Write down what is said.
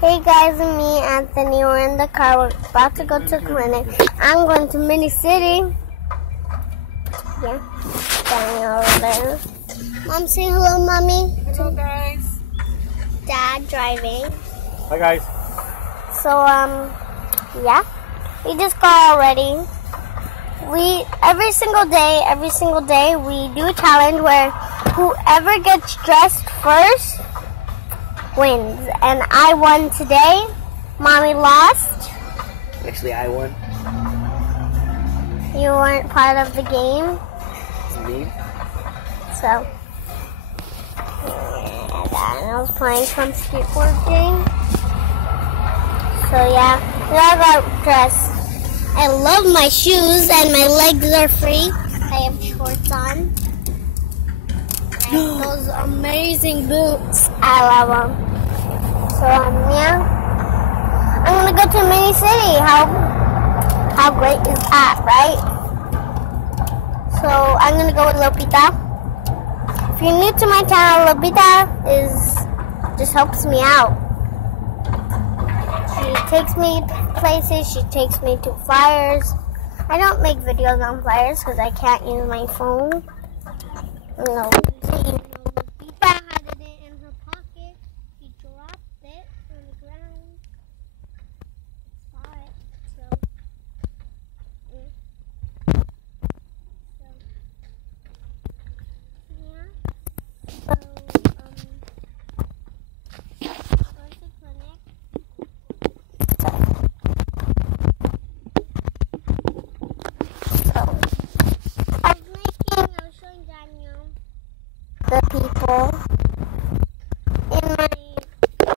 Hey guys, me, Anthony, we're in the car. We're about to go to clinic. I'm going to Mini City. Yeah, Daniel over there. Mom, say hello, Mommy. Hello, guys. Dad driving. Hi, guys. So, yeah, we just got already. Every single day, we do a challenge where whoever gets dressed first wins. And I won today. Mommy lost. Actually, I won. You weren't part of the game. It's me. So, and I was playing some skateboard game. So yeah, we all got dressed. I love my shoes and my legs are free. I have shorts on. I have those amazing boots. I love them. So yeah, I'm gonna go to Mini City. How great is that, right? So I'm gonna go with Lopita. If you're new to my channel, Lopita just helps me out. She takes me places. She takes me to flyers. I don't make videos on flyers because I can't use my phone. No,